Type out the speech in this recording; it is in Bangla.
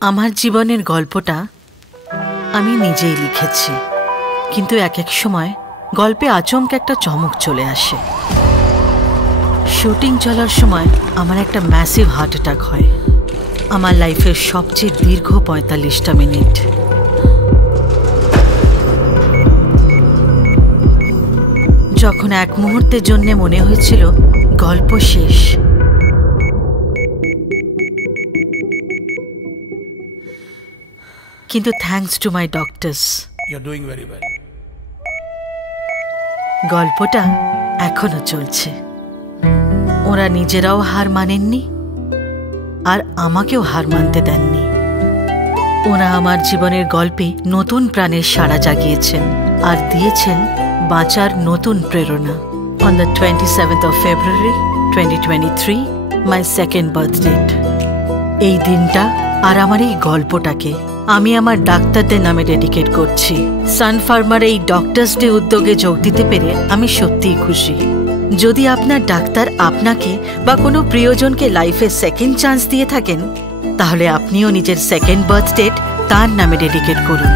আমার জীবনের গল্পটা আমি নিজেই লিখেছি, কিন্তু এক এক সময় গল্পে আচমকা একটা চমক চলে আসে। শুটিং চলার সময় আমার একটা ম্যাসিভ হার্ট অ্যাটাক হয়। আমার লাইফের সবচেয়ে দীর্ঘ ৪৫টা মিনিট। যখন এক মুহূর্তের জন্য মনে হয়েছিল গল্প শেষ, কিন্তু থ্যাঙ্কস টু মাই ডক্টরস, গল্পটা এখনো চলছে। ওরা নিজেরাও হার মানেননি আর আমাকেও হার মানতে দেননি। ওরা আমার জীবনের গল্পে নতুন প্রাণের সাড়া জাগিয়েছেন আর দিয়েছেন বাঁচার নতুন প্রেরণা। On the 27th of February 2023, my second birthdate. এই দিনটা আর আমার এই গল্পটাকে আমি আমার ডাক্তারদের নামে ডেডিকেট করছি। সান ফার্মার এই ডক্টরস ডে উদ্যোগে যোগ দিতে পেরে আমি সত্যিই খুশি। যদি আপনার ডাক্তার আপনাকে বা কোনো প্রিয়জনকে লাইফে সেকেন্ড চান্স দিয়ে থাকেন, তাহলে আপনিও নিজের সেকেন্ড বার্থডেট তার নামে ডেডিকেট করুন।